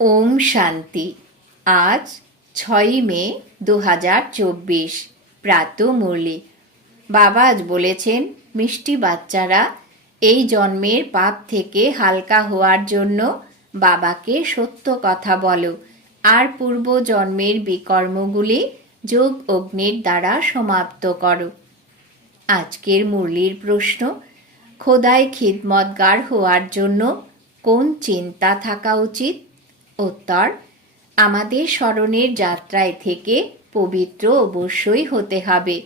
ওম শান্তি। আজ ছয়ই মে দু হাজার চব্বিশ, প্রাত মুরলি। বাবা আজ বলেছেন, মিষ্টি বাচ্চারা, এই জন্মের পাপ থেকে হালকা হওয়ার জন্য বাবাকে সত্য কথা বলো। আর পূর্ব জন্মের বিকর্মগুলি যোগ অগ্নির দ্বারা সমাপ্ত করো। আজকের মুরলির প্রশ্ন, খোদায় খিদমতগার হওয়ার জন্য কোন চিন্তা থাকা উচিত? উত্তর আমাদের স্মরণের যাত্রায় থেকে পবিত্র অবশ্যই হতে হবে।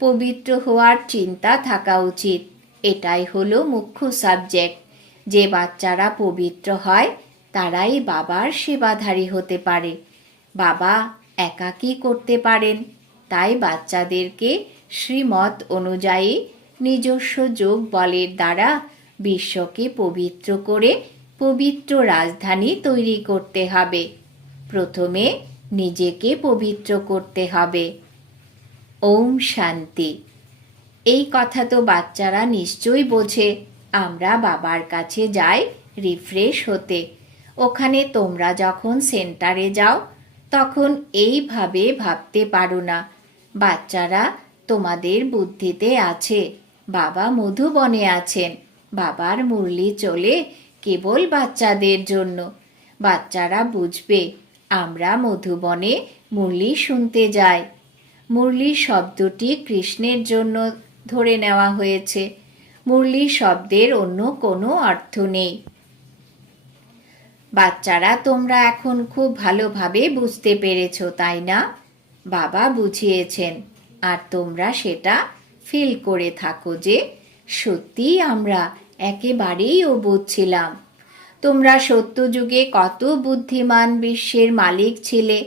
পবিত্র হওয়ার চিন্তা থাকা উচিত। এটাই হলো মুখ্য সাবজেক্ট যে বাচ্চারা পবিত্র হয়, তারাই বাবার সেবাধারী হতে পারে। বাবা একাকী করতে পারেন? তাই বাচ্চাদেরকে শ্রীমত অনুযায়ী নিজস্ব যোগ বলের দ্বারা বিশ্বকে পবিত্র করে পবিত্র রাজধানী তৈরি করতে হবে। প্রথমে নিজেকে পবিত্র করতে হবে। ওম শান্তি। এই কথা তো বাচ্চারা নিশ্চয়ই বোঝে। আমরা বাবার কাছে যাই রিফ্রেশ হতে। ওখানে তোমরা যখন সেন্টারে যাও, তখন এইভাবে ভাবতে পারো না। বাচ্চারা তোমাদের বুদ্ধিতে আছে, বাবা মধুবনে আছেন, বাবার মুরলি চলে কেবল বাচ্চাদের জন্য। বাচ্চারা বুঝবে, আমরা মধুবনে মুরলি শুনতে যাই। মুরলি শব্দটি কৃষ্ণের জন্য ধরে নেওয়া হয়েছে। মুরলি শব্দের অন্য কোনো অর্থ নেই। বাচ্চারা, তোমরা এখন খুব ভালোভাবে বুঝতে পেরেছ, তাই না? বাবা বুঝিয়েছেন। আর তোমরা সেটা ফিল করে থাকো যে সত্যিই আমরা একেবারেই অবুধ ছিলাম। তোমরা সত্যযুগে কত বুদ্ধিমান বিশ্বের মালিক ছিলে,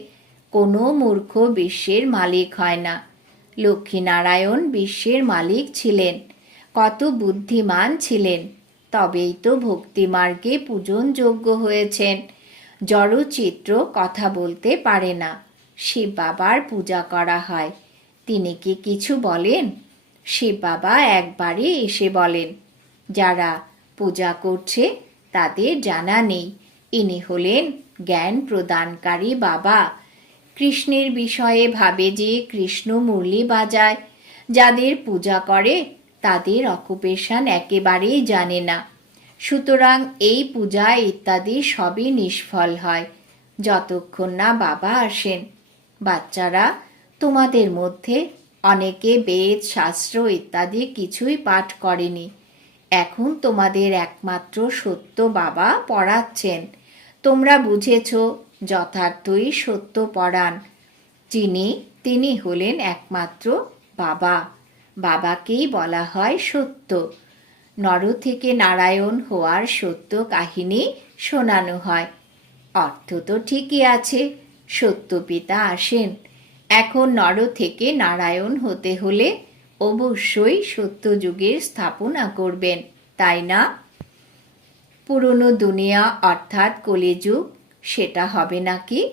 কোনো মূর্খ বিশ্বের মালিক হয় না। লক্ষ্মীনারায়ণ বিশ্বের মালিক ছিলেন, কত বুদ্ধিমান ছিলেন, তবেই তো ভক্তিমার্গে পূজনযোগ্য হয়েছেন। জড়চিত্র কথা বলতে পারে না, শিব বাবার পূজা করা হয়। তিনি কি কিছু বলেন? শিব বাবা একবারে এসে বলেন যারা পূজা করছে তাদের জানা নেই। ইনি হলেন জ্ঞান প্রদানকারী বাবা। কৃষ্ণের বিষয়ে ভাবে যে কৃষ্ণ মুরলি বাজায়। যাদের পূজা করে, তাদের অকুপেশন একেবারেই জানে না। সুতরাং এই পূজা ইত্যাদি সবই নিষ্ফল হয়, যতক্ষণ না বাবা আসেন। বাচ্চারা, তোমাদের মধ্যে অনেকে বেদ, শাস্ত্র ইত্যাদি কিছুই পাঠ করেনি। এখন তোমাদের একমাত্র সত্য বাবা পড়াচ্ছেন। তোমরা বুঝেছ, যথার্থই সত্য পড়ান। যিনি, তিনি হলেন একমাত্র বাবা। বাবাকেই বলা হয় সত্য। নর থেকে নারায়ণ হওয়ার সত্য কাহিনী শোনানো হয়। অর্থ তো ঠিকই আছে, সত্য পিতা আসেন। এখন নর থেকে নারায়ণ হতে হলে অবশ্যই সত্যযুগের স্থাপনা করবেন। তাই না? পুরনো দুনিয়া অর্থাৎ কলিযুগ, সেটা হবে নাকি?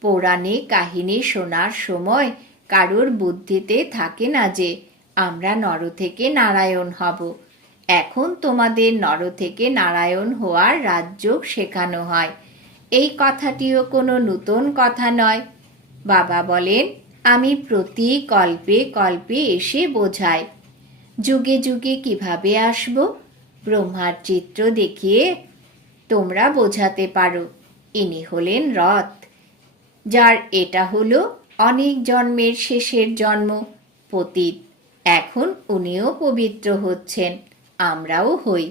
পৌরাণিক কাহিনী শোনার সময় কারোর বুদ্ধিতে থাকে না যে, আমরা নর থেকে নারায়ণ হব। এখন তোমাদের নর থেকে নারায়ণ হওয়ার রাজ্য শেখানো হয়। এই কথাটিও কোনো নূতন কথা নয়। বাবা বলেন আমি প্রতি কল্পে কল্পে এসে বোঝাই। যুগে যুগে কীভাবে আসব? ব্রহ্মার চিত্র দেখিয়ে তোমরা বোঝাতে পারো। ইনি হলেন রথ, যার এটা হলো অনেক জন্মের শেষের জন্ম। পতীত, এখন উনিও পবিত্র হচ্ছেন, আমরাও হই।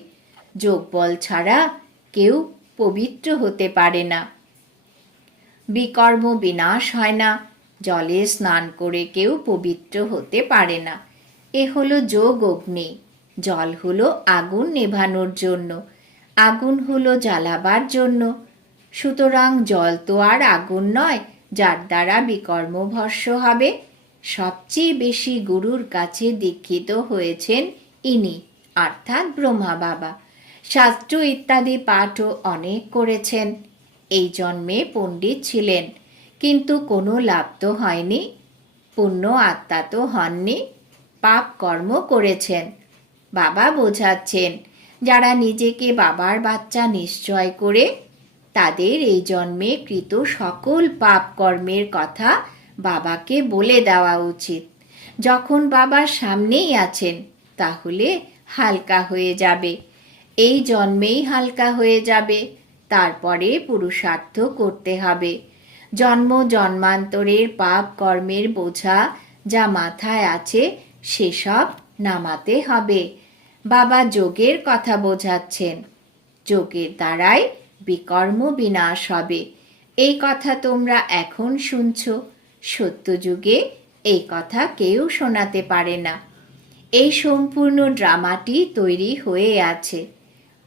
যোগবল ছাড়া কেউ পবিত্র হতে পারে না। বিকর্ম বিনাশ হয় না। জলে স্নান করে কেউ পবিত্র হতে পারে না। এ হলো যোগ অগ্নি। জল হলো আগুন নেভানোর জন্য। আগুন হলো জ্বালাবার জন্য। সুতরাং জল তো আর আগুন নয়, যার দ্বারা বিকর্ম ভস্য হবে। সবচেয়ে বেশি গুরুর কাছে দীক্ষিত হয়েছেন ইনি, অর্থাৎ ব্রহ্মা বাবা। শাস্ত্র ইত্যাদি পাঠও অনেক করেছেন। এই জন্মে পণ্ডিত ছিলেন। কিন্তু কোনো লাভ তো হয়নি, পুণ্য আত্মা তো হননি, পাপ কর্ম করেছেন। বাবা বোঝাচ্ছেন, যারা নিজেকে বাবার বাচ্চা নিশ্চয় করে, তাদের এই জন্মে কৃত সকল পাপ কর্মের কথা বাবাকে বলে দেওয়া উচিত। যখন বাবার সামনেই আছেন, তাহলে হালকা হয়ে যাবে। এই জন্মেই হালকা হয়ে যাবে, তারপরে পুরুষার্থ করতে হবে। জন্ম, জন্মান্তরের পাপ কর্মের বোঝা যা মাথায় আছে, সেসব নামাতে হবে। বাবা যোগের কথা বোঝাচ্ছেন। যোগের দ্বারাই বিকর্ম বিনাশ হবে। এই কথা তোমরা এখন শুনছ। সত্যযুগে এই কথা কেউ শোনাতে পারে না। এই সম্পূর্ণ ড্রামাটি তৈরি হয়ে আছে।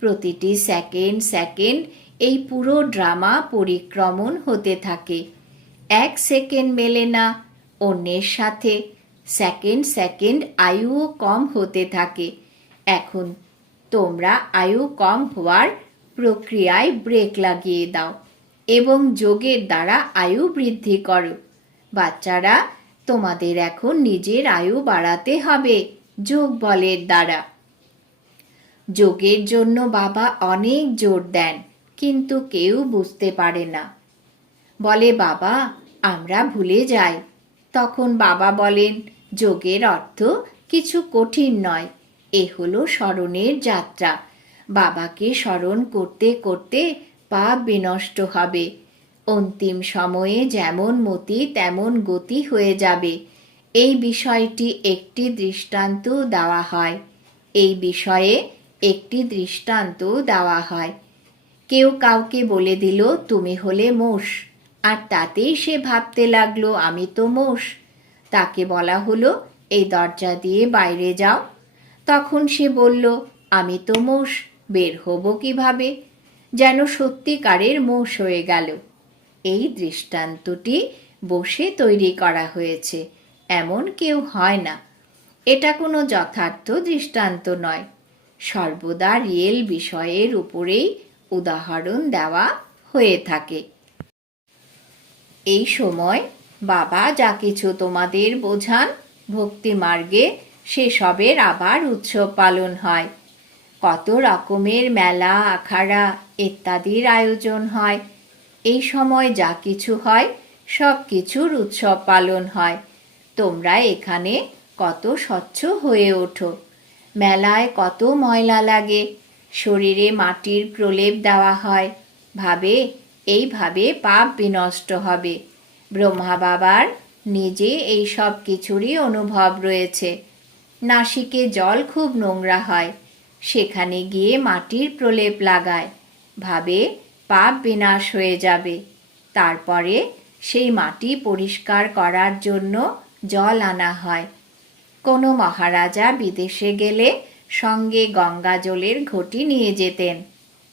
প্রতিটি সেকেন্ড সেকেন্ড এই পুরো ড্রামা পরিক্রমণ হতে থাকে। এক সেকেন্ড মেলে না, অন্যের সাথে সেকেন্ড সেকেন্ড আয়ুও কম হতে থাকে। এখন তোমরা আয়ু কম হওয়ার প্রক্রিয়ায় ব্রেক লাগিয়ে দাও এবং যোগের দ্বারা আয়ু বৃদ্ধি করো। বাচ্চারা, তোমাদের এখন নিজের আয়ু বাড়াতে হবে যোগ বলের দ্বারা। যোগের জন্য বাবা অনেক জোর দেন। কিন্তু কেউ বুঝতে পারে না। বলে, বাবা, আমরা ভুলে যাই। তখন বাবা বলেন, যোগের অর্থ কিছু কঠিন নয়, এ হলো স্মরণের যাত্রা। বাবাকে স্মরণ করতে করতে পাপ বিনষ্ট হবে। অন্তিম সময়ে যেমন মতি, তেমন গতি হয়ে যাবে। এই বিষয়টি একটি দৃষ্টান্ত দেওয়া হয়। এই বিষয়ে একটি দৃষ্টান্ত দেওয়া হয়। কেউ কাউকে বলে দিল, তুমি হলে মোষ। আর তাতেই সে ভাবতে লাগল, আমি তো মোষ। তাকে বলা হলো, এই দরজা দিয়ে বাইরে যাও। তখন সে বলল, আমি তো মোষ, বের হব কীভাবে? যেন সত্যিকারের মোষ হয়ে গেল। এই দৃষ্টান্তটি বসে তৈরি করা হয়েছে, এমন কেউ হয় না। এটা কোনো যথার্থ দৃষ্টান্ত নয়। সর্বদা রিয়েল বিষয়ের উপরেই উদাহরণ দেওয়া হয়ে থাকে। এই সময় বাবা যা কিছু তোমাদের বোঝান, ভক্তি মার্গে সেসবের আবার উৎসব পালন হয়। কত রকমের মেলা, আখাড়া ইত্যাদির আয়োজন হয়। এই সময় যা কিছু হয়, সব কিছুর উৎসব পালন হয়। তোমরা এখানে কত স্বচ্ছ হয়ে ওঠো। মেলায় কত ময়লা লাগে শরীরে মাটির প্রলেপ দেওয়া হয়। ভাবে, এইভাবে পাপ বিনষ্ট হবে। ব্রহ্মা বাবার নিজে এই সব কিছুরই অনুভব রয়েছে। নাসিকে জল খুব নোংরা হয়। সেখানে গিয়ে মাটির প্রলেপ লাগায়। ভাবে, পাপ বিনাশ হয়ে যাবে। তারপরে সেই মাটি পরিষ্কার করার জন্য জল আনা হয়। কোনো মহারাজা বিদেশে গেলে সঙ্গে গঙ্গা জলের ঘটি নিয়ে যেতেন।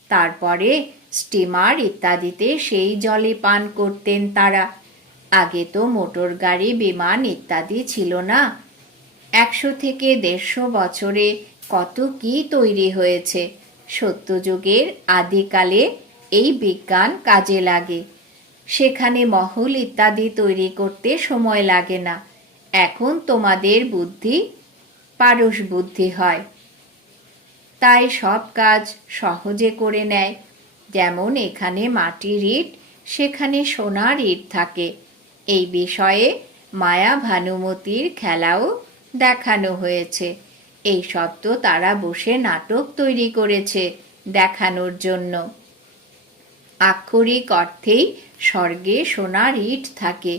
তারপরে স্টিমার ইত্যাদিতে সেই জলে পান করতেন তারা। আগে তো মোটর গাড়ি, বিমান ইত্যাদি ছিল না। একশো থেকে দেড়শো বছরে কত কি তৈরি হয়েছে? সত্যযুগের আদিকালে এই বিজ্ঞান কাজে লাগে। সেখানে মহল ইত্যাদি তৈরি করতে সময় লাগে না। এখন তোমাদের বুদ্ধি, পারস বুদ্ধি হয়। তাই সব কাজ সহজে করে নেয়। যেমন এখানে মাটির ইট, সেখানে সোনার ইট থাকে। এই বিষয়ে মায়া ভানুমতির খেলাও দেখানো হয়েছে। এই সব তো তারা বসে নাটক তৈরি করেছে দেখানোর জন্য। আক্ষরিক অর্থেই স্বর্গে সোনার ইট থাকে,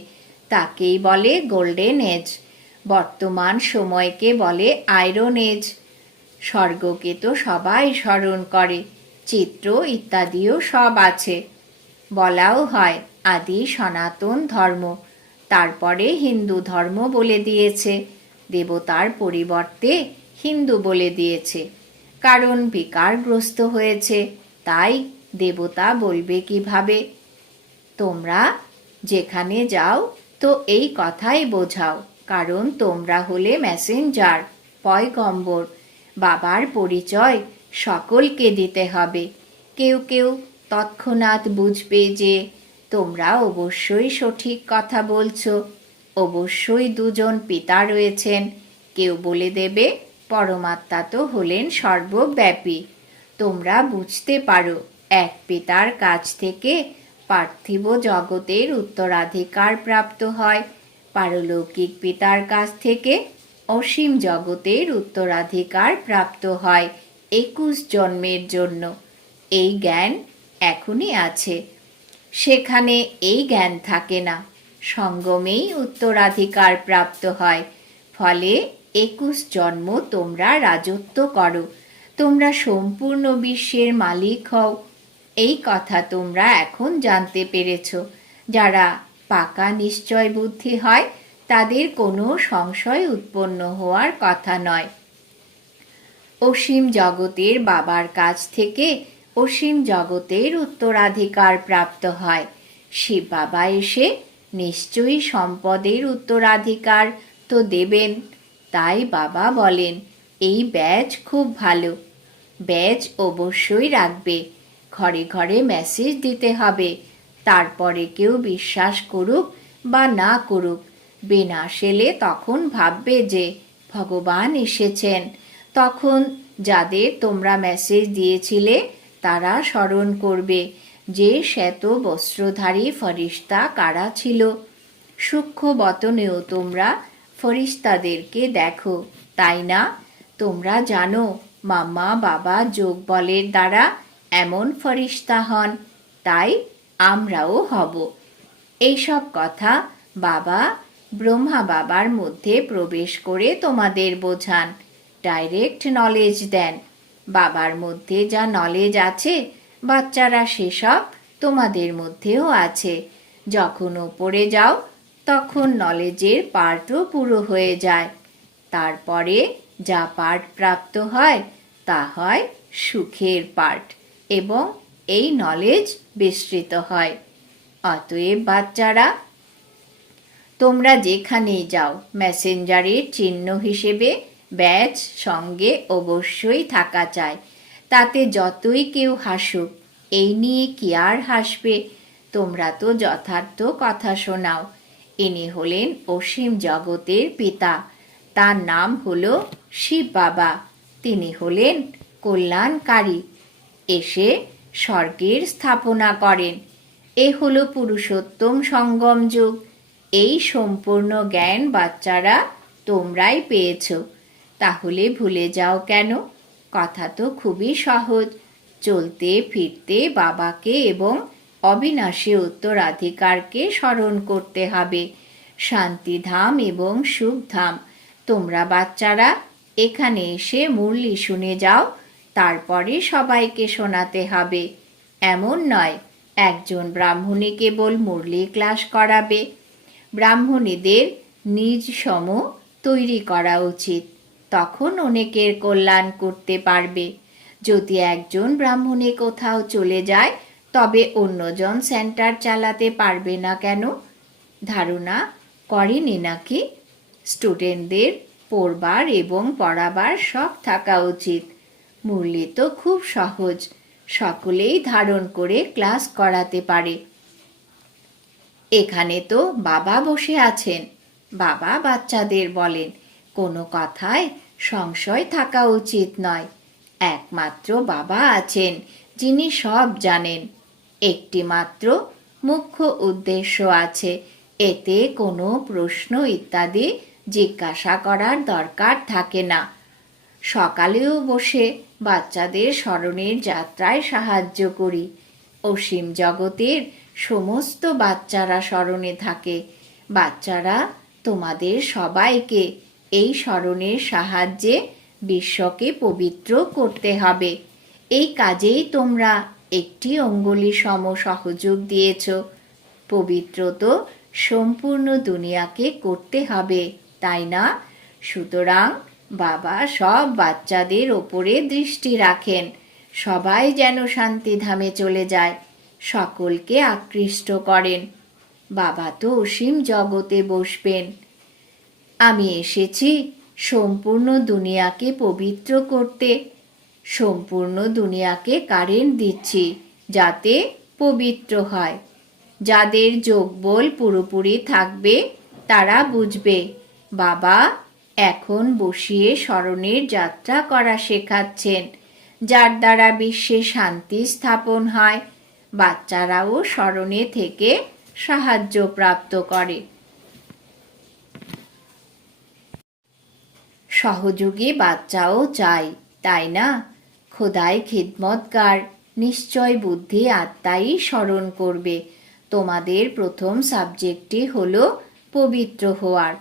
তাকেই বলে গোল্ডেন এজ। বর্তমান সময়কে বলে আয়রন এজ। স্বর্গকে তো সবাই স্মরণ করে, চিত্র ইত্যাদিও সব আছে। বলাও হয়, আদি সনাতন ধর্ম। তারপরে হিন্দু ধর্ম বলে দিয়েছে, দেবতার পরিবর্তে হিন্দু বলে দিয়েছে। কারণ বিকারগ্রস্ত হয়েছে, তাই দেবতা বলবে কীভাবে? তোমরা যেখানে যাও, তো এই কথাই বোঝাও, কারণ তোমরা হলে মেসেঞ্জার পয়গম্বর। বাবার পরিচয় সকলকে দিতে হবে। কেউ কেউ তৎক্ষণাৎ বুঝবে যে তোমরা অবশ্যই সঠিক কথা বলছো। অবশ্যই দুজন পিতা রয়েছেন। কেউ বলে দেবে, পরমাত্মা তো হলেন সর্বব্যাপী। তোমরা বুঝতে পারো, এক পিতার কাছ থেকে পার্থিব জগতের উত্তরাধিকার প্রাপ্ত হয়। পারলৌকিক পিতার কাছ থেকে অসীম জগতের উত্তরাধিকার প্রাপ্ত হয় একুশ জন্মের জন্য। এই জ্ঞান এখনই আছে। সেখানে এই জ্ঞান থাকে না। সঙ্গমেই উত্তরাধিকার প্রাপ্ত হয়। ফলে একুশ জন্ম তোমরা রাজত্ব করো। তোমরা সম্পূর্ণ বিশ্বের মালিক হও। এই কথা তোমরা এখন জানতে পেরেছ। যারা পাকা নিশ্চয় বুদ্ধি হয় তাদের কোনো সংশয় উৎপন্ন হওয়ার কথা নয়। অসীম জগতের বাবার কাছ থেকে অসীম জগতের উত্তরাধিকার প্রাপ্ত হয়। শিব বাবা এসে নিশ্চয়ই সম্পদের উত্তরাধিকার তো দেবেন। তাই বাবা বলেন, এই ব্যাচ খুব ভালো। ব্যাচ অবশ্যই রাখবে। ঘরে ঘরে মেসেজ দিতে হবে। তারপরে কেউ বিশ্বাস করুক বা না করুক বিনাশ এলে তখন ভাববে যে ভগবান এসেছেন। তখন যাদের তোমরা মেসেজ দিয়েছিলে, তারা স্মরণ করবে যে শ্বেত বস্ত্রধারী ফরিস্তা কারা ছিল। সূক্ষ্ম বতনেও তোমরা ফরিস্তাদেরকে দেখো, তাই না? তোমরা জানো মাম্মা বাবা যোগ বলের দ্বারা এমন ফরিস্তা হন, তাই আমরাও হব। এইসব কথা বাবা ব্রহ্মা বাবার মধ্যে প্রবেশ করে তোমাদের বোঝান। ডাইরেক্ট নলেজ দেন। বাবার মধ্যে যা নলেজ আছে, বাচ্চারা সেসব তোমাদের মধ্যেও আছে। যখন ওপরে যাও, তখন নলেজের পার্টও পুরো হয়ে যায়। তারপরে যা পার্ট প্রাপ্ত হয়, তা হয় সুখের পার্ট এবং এই নলেজ বিস্তৃত হয়। অতএব বাচ্চারা তোমরা যেখানেই যাও মেসেঞ্জারের চিহ্ন হিসেবে ব্যাচ সঙ্গে অবশ্যই থাকা চায় তাতে যতই কেউ হাসুক, এই নিয়ে কি আর হাসবে? তোমরা তো যথার্থ কথা শোনাও। ইনি হলেন অসীম জগতের পিতা। তার নাম হল শিব বাবা। তিনি হলেন কল্যাণকারী। এসে স্বর্গের স্থাপনা করেন। এ হলো পুরুষোত্তম সঙ্গম যুগ। এই সম্পূর্ণ জ্ঞান বাচ্চারা তোমরাই পেয়েছ। তাহলে ভুলে যাও কেন? কথা তো খুবই সহজ। চলতে, ফিরতে বাবাকে এবং অবিনাশী উত্তরাধিকারকে স্মরণ করতে হবে। শান্তিধাম এবং সুখধাম। তোমরা বাচ্চারা, এখানে এসে মুরলি শুনে যাও, তারপরে সবাইকে শোনাতে হবে। এমন নয়, একজন ব্রাহ্মণী কেবল মুরলি ক্লাস করাবে। ব্রাহ্মণীদের নিজ সম তৈরি করা উচিত। তখন অনেকের কল্যাণ করতে পারবে। যদি একজন ব্রাহ্মণী কোথাও চলে যায়, তবে অন্যজন সেন্টার চালাতে পারবে না কেন? ধারণা করেনি নাকি? স্টুডেন্টদের পড়বার এবং পড়াবার শখ থাকা উচিত। মুরলি তো খুব সহজ। সকলেই ধারণ করে ক্লাস করাতে পারে। এখানে তো বাবা বসে আছেন। বাবা বাচ্চাদের বলেন, কোনো কথায় সংশয় থাকা উচিত নয়। একমাত্র বাবা আছেন, যিনি সব জানেন। একটি মাত্র মুখ্য উদ্দেশ্য আছে। এতে কোনো প্রশ্ন ইত্যাদি জিজ্ঞাসা করার দরকার থাকে না। সকালেও বসে বাচ্চাদের স্মরণের যাত্রায় সাহায্য করি। অসীম জগতের সমস্ত বাচ্চারা স্মরণে থাকে। বাচ্চারা তোমাদের সবাইকে এই স্মরণের সাহায্যে বিশ্বকে পবিত্র করতে হবে। এই কাজেই তোমরা একটি অঙ্গুলি সম সহযোগ দিয়েছ। পবিত্র তো সম্পূর্ণ দুনিয়াকে করতে হবে, তাই না? সুতরাং বাবা সব বাচ্চাদের ওপরে দৃষ্টি রাখেন। সবাই যেন শান্তিধামে চলে যায়। সকলকে আকৃষ্ট করেন। বাবা তো অসীম জগতে বসবেন। আমি এসেছি সম্পূর্ণ দুনিয়াকে পবিত্র করতে। সম্পূর্ণ দুনিয়াকে কারেন্ট দিচ্ছি যাতে পবিত্র হয়। যাদের যোগবল পুরোপুরি থাকবে, তারা বুঝবে, বাবা এখন বসিয়ে স্মরণের যাত্রা করা শেখাচ্ছেন, যার দ্বারা বিশ্বে শান্তি স্থাপন হয়। বাচ্চারাও স্মরণে থেকে সাহায্য প্রাপ্ত করে। সহযোগী বাচ্চাও চাই তাই না? খোদাই খিদমতগার, নিশ্চয় বুদ্ধি আত্মাই স্মরণ করবে। তোমাদের প্রথম সাবজেক্টটি হলো পবিত্র হওয়ার।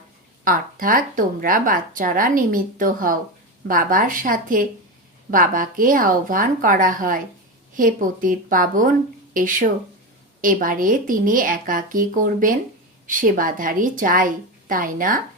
অর্থাৎ তোমরা বাচ্চারা নিমিত্ত হও, বাবার সাথে। বাবাকে আহ্বান করা হয়, হে পতিত পাবন এসো। এবারে তিনি একা কি করবেন সেবাধারী চাই, তাই না?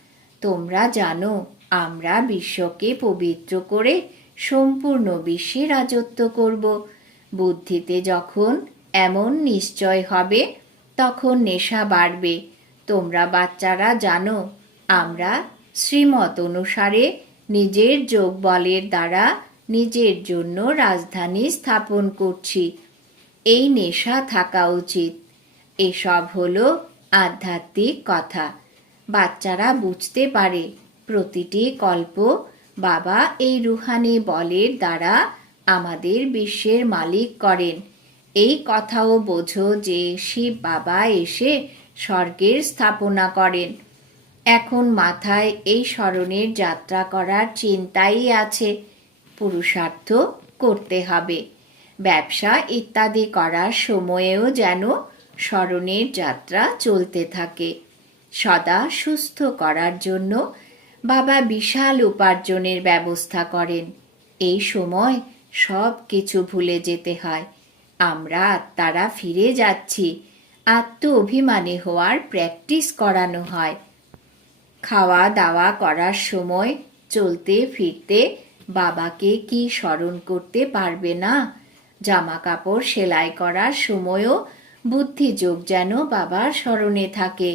তোমরা জানো, আমরা বিশ্বকে পবিত্র করে সম্পূর্ণ বিশ্বে রাজত্ব করব। বুদ্ধিতে যখন এমন নিশ্চয় হবে, তখন নেশা বাড়বে। তোমরা বাচ্চারা জানো, আমরা শ্রীমত অনুসারে নিজের যোগ বলের দ্বারা নিজের জন্য রাজধানী স্থাপন করছি। এই নেশা থাকা উচিত। এসব হলো আধ্যাত্মিক কথা। বাচ্চারা বুঝতে পারে, প্রতিটি কল্প বাবা এই রুহানি বলের দ্বারা আমাদের বিশ্বের মালিক করেন। এই কথাও বোঝো যে শিব বাবা এসে স্বর্গের স্থাপনা করেন। এখন মাথায় এই স্মরণের যাত্রা করার চিন্তাই আছে। পুরুষার্থ করতে হবে। ব্যবসা ইত্যাদি করার সময়েও যেন স্মরণের যাত্রা চলতে থাকে। সদা সুস্থ করার জন্য বাবা বিশাল উপার্জনের ব্যবস্থা করেন। এই সময় সব কিছু ভুলে যেতে হয়। আমরা তারা ফিরে যাচ্ছি। আত্ম অভিমানী হওয়ার প্র্যাকটিস করানো হয়। খাওয়া দাওয়া করার সময় চলতে ফিরতে বাবাকে কি স্মরণ করতে পারবে না? জামা কাপড় সেলাই করার সময়ও বুদ্ধিযোগ যেন বাবার স্মরণে থাকে।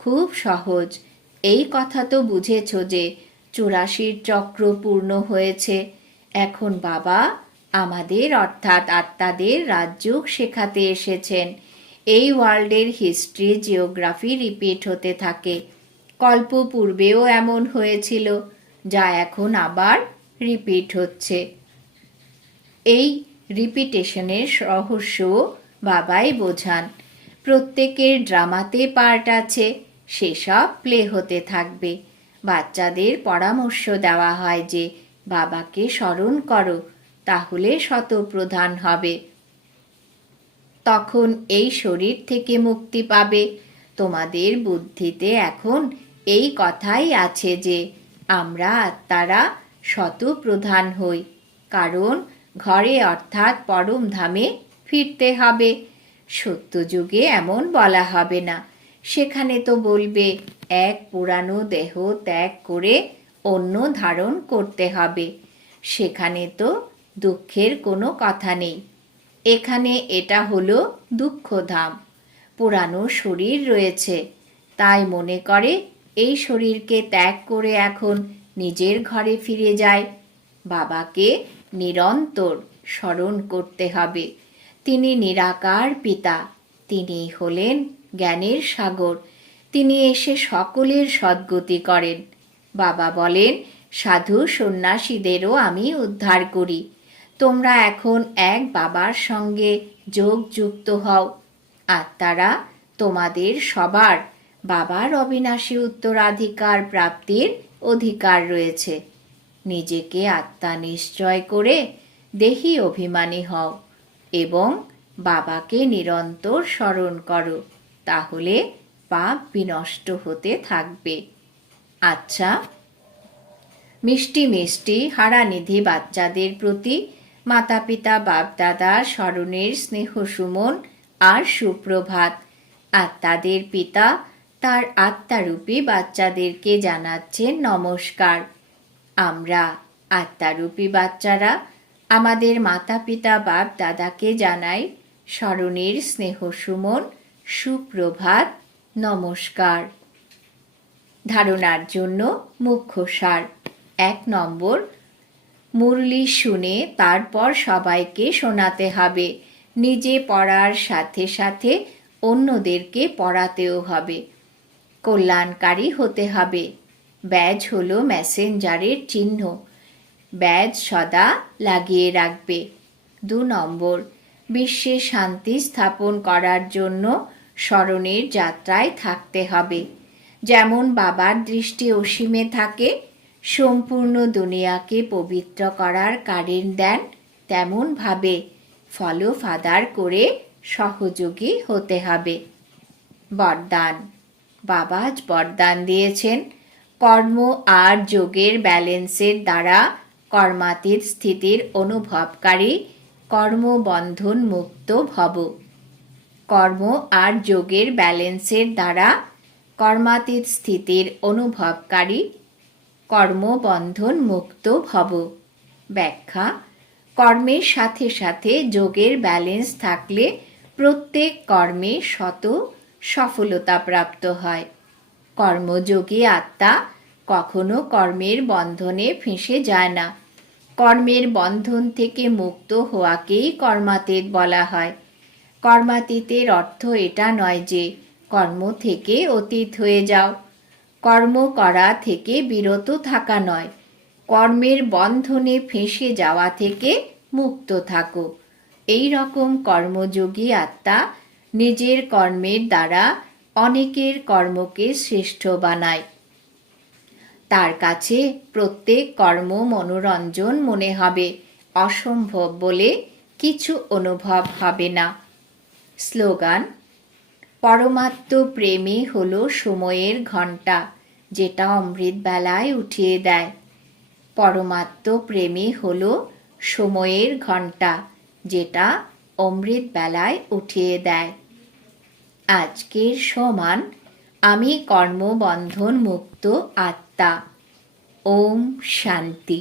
খুব সহজ। এই কথা তো বুঝেছ যে চুরাশির চক্র পূর্ণ হয়েছে। এখন বাবা আমাদের অর্থাৎ আত্মাদের রাজযোগ শেখাতে এসেছেন। এই ওয়ার্ল্ডের হিস্ট্রি, জিওগ্রাফি রিপিট হতে থাকে। কল্প পূর্বেও এমন হয়েছিল, যা এখন আবার রিপিট হচ্ছে। এই রিপিটেশনের রহস্য বাবাই বোঝান। প্রত্যেকের ড্রামাতে পার্ট আছে, সেসব প্লে হতে থাকবে। বাচ্চাদের পরামর্শ দেওয়া হয় যে, বাবাকে স্মরণ করো, তাহলে শতপ্রধান হবে। তখন এই শরীর থেকে মুক্তি পাবে। তোমাদের বুদ্ধিতে এখন এই কথাই আছে যে, আমরা আত্মারা শতপ্রধান হই। কারণ ঘরে অর্থাৎ পরম ধামে ফিরতে হবে। সত্যযুগে এমন বলা হবে না। সেখানে তো বলবে, এক পুরানো দেহ ত্যাগ করে অন্য ধারণ করতে হবে। সেখানে তো দুঃখের কোনো কথা নেই। এখানে এটা হলো দুঃখধাম। পুরানো শরীর রয়েছে। তাই মনে করে, এই শরীরকে ত্যাগ করে এখন নিজের ঘরে ফিরে যায়। বাবাকে নিরন্তর স্মরণ করতে হবে। তিনি নিরাকার পিতা। তিনি হলেন জ্ঞানের সাগর। তিনি এসে সকলের সদ্গতি করেন। বাবা বলেন, সাধু সন্ন্যাসীদেরও আমি উদ্ধার করি। তোমরা এখন এক বাবার সঙ্গে যোগ যুক্ত হও। আত্মারা তোমাদের সবার। বাবার অবিনাশী উত্তরাধিকার প্রাপ্তির অধিকার রয়েছে। নিজেকে আত্মা নিশ্চয় করে দেহি অভিমানী হও এবং বাবাকে নিরন্তর স্মরণ করো, তাহলে পাপ বিনষ্ট হতে থাকবে। আচ্ছা মিষ্টি মিষ্টি হারানিধি বাচ্চাদের প্রতি মাতা পিতা বাপদাদার স্মরণের স্নেহ সুমন আর সুপ্রভাত। আত্মাদের পিতা তার আত্মারূপী বাচ্চাদেরকে জানাচ্ছেন নমস্কার। আমরা আত্মারূপী বাচ্চারা আমাদের মাতা পিতা বাপ দাদাকে জানাই স্মরণের স্নেহ সুমন, সুপ্রভাত, নমস্কার। ধারণার জন্য মুখ্য সার। এক নম্বর, মুরলি শুনে তারপর সবাইকে শোনাতে হবে। নিজে পড়ার সাথে সাথে অন্যদেরকে পড়াতেও হবে। কল্যাণকারী হতে হবে। ব্যাজ হলো মেসেঞ্জারের চিহ্ন। ব্যাজ সদা লাগিয়ে রাখবে। দু নম্বর, বিশ্বে শান্তি স্থাপন করার জন্য স্মরণের যাত্রায় থাকতে হবে। যেমন বাবার দৃষ্টি অসীমে থাকে, সম্পূর্ণ দুনিয়াকে পবিত্র করার কারেন দেন তেমনভাবে ফলো ফাদার করে সহযোগী হতে হবে। বরদান, বাবা আজ বরদান দিয়েছেন। কর্ম আর যোগের ব্যালেন্সের দ্বারা কর্মাতীত স্থিতির অনুভবকারী কর্মবন্ধন মুক্ত ভব। কর্ম আর যোগের ব্যালেন্সের দ্বারা কর্মাতীত স্থিতির অনুভবকারী কর্মবন্ধন মুক্ত ভব। ব্যাখ্যা, কর্মের সাথে সাথে যোগের ব্যালেন্স থাকলে প্রত্যেক কর্মে শত সফলতা প্রাপ্ত হয়। কর্মযোগী আত্মা কখনো কর্মের বন্ধনে ফেঁসে যায় না। কর্মের বন্ধন থেকে মুক্ত হওয়াকেই কর্মাতীত বলা হয়। কর্মাতীতের অর্থ এটা নয় যে কর্ম থেকে অতীত হয়ে যাও। কর্ম করা থেকে বিরত থাকা নয়। কর্মের বন্ধনে ফেঁসে যাওয়া থেকে মুক্ত থাকো। এই রকম কর্মযোগী আত্মা নিজের কর্মের দ্বারা অনেকের কর্মকে শ্রেষ্ঠ বানায়। তার কাছে প্রত্যেক কর্ম মনোরঞ্জন মনে হবে। অসম্ভব বলে কিছু অনুভব হবে না। স্লোগান, পরমাত্ম প্রেমী হলো সময়ের ঘণ্টা, যেটা অমৃত বেলায় উঠিয়ে দেয়। পরমাত্ম প্রেমী হলো সময়ের ঘণ্টা, যেটা অমৃত বেলায় উঠিয়ে দেয়। আজকের সমান আমি কর্মবন্ধন মুক্ত আত্মা। ওম শান্তি।